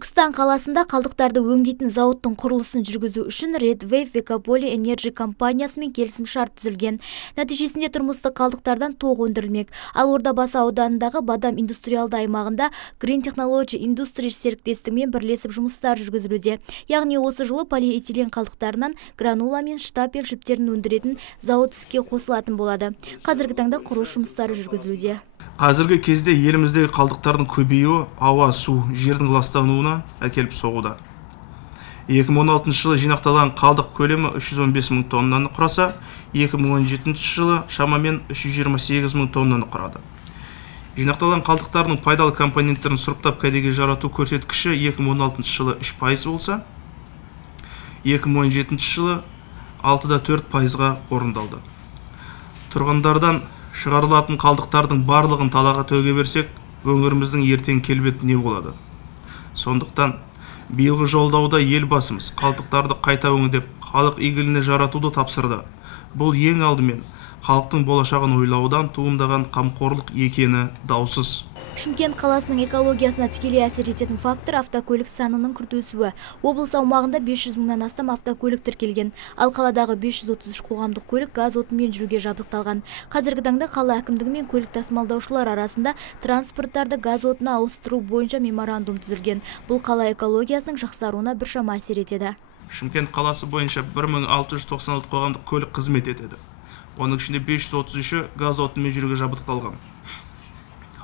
Түркістан қаласында қалдықтарды өңдейтін зауыттың құрылысын жүргізу үшін Red Wave Векополи Energy компаниясымен келісім шарт түзілген. Нәтижесінде тұрмыстық қалдықтардан тоқ өндірілмек. Ал Ордабасы ауданындағы Бадам индустриалды аймағында Green Technology Industries серіктестігімен бірлесіп жұмыстар жүргізілуде. Яғни осы жылы полиэтилен қалдықтарынан гранула мен штапель жіптерін өндіретін зауыт іске қосылатын болады. Қазіргі таңда құрылыс жұмыстары жүргізілуде. Қазіргі кезде еліміздегі қалдықтардың көбеюі ауа, су, жердің ластануына әкеліп соғуда. 2016 жылы жинақталған қалдық көлемі 315 мың тоннаны құраса, 2017 жылы шамамен 328 мың тоннаны құрады. Жинақталған қалдықтардың пайдалы компоненттерін сұрыптап кәдеге жарату көрсеткіші 2016 жылы 3% болса, 2017 жылы 6,4%-ға орындалды. Тұрғындардан шығарылатын қалдықтардың барлығын талаға төге берсек, өңіріміздің ертең келбеті не болады? Сондықтан, биылғы жолдауда елбасымыз қалдықтарды қайта өңдеп, халық игілігіне жаратуды тапсырды. Бұл ең алдымен халықтың болашағын ойлаудан туындаған қамқорлық екені даусыз. Шымкент қаласының экологиясына тікелей әсер ететін фактор автокөлік санының күрт өсуі. Облыс аумағында 500 мыңнан астам автокөлік тіркелген, ал қаладағы 533 қоғамдық көлік газ отынымен жүруге жабдықталған. Қазіргі таңда қала әкімдігі мен көлік тасымалдаушылар арасында транспорттарды газ отынына ауыстыру бойынша меморандум түзілген. Бұл қала экологиясының жақсаруына біршама әсер етеді. Шымкент қаласы бойынша 1696 қоғамдық көлік қызмет етеді. Оның ішінде 533-і газ отынымен жүруге жабдықталған.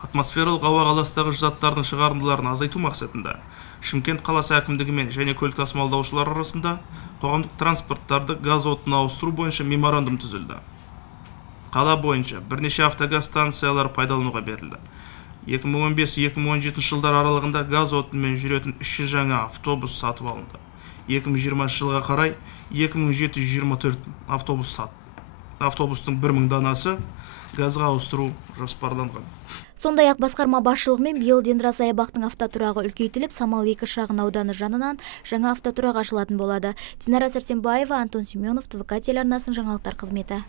Атмосфералық ауа қаластағы заттардың шығарындыларын азайту мақсатында Шымкент қаласы әкімдігімен және көлік тасымалдаушылар арасында қоғамдық транспорттарды газ отынына ауыстыру бойынша меморандум түзілді. Қала бойынша бірнеше автогаз станциялары пайдалануға берілді. 2015-2017 жылдар аралығында газ отынымен жүретін 300 жаңа автобус сатып алынды. 2020 жылға қарай 2724 автобустың 1000 данасы газға ауыстыру жоспарланған. Сондай-ақ басқарма басшылығымен биыл Дендрасаябақтың автотұрағы үлкейтіліп, Самал-2 шағын ауданы жанынан жаңа автотұрақ ашылатын болады. Динара Сәрсенбаева, Антон Семенов, ТВК телеарнасының жаңалықтар қызметі.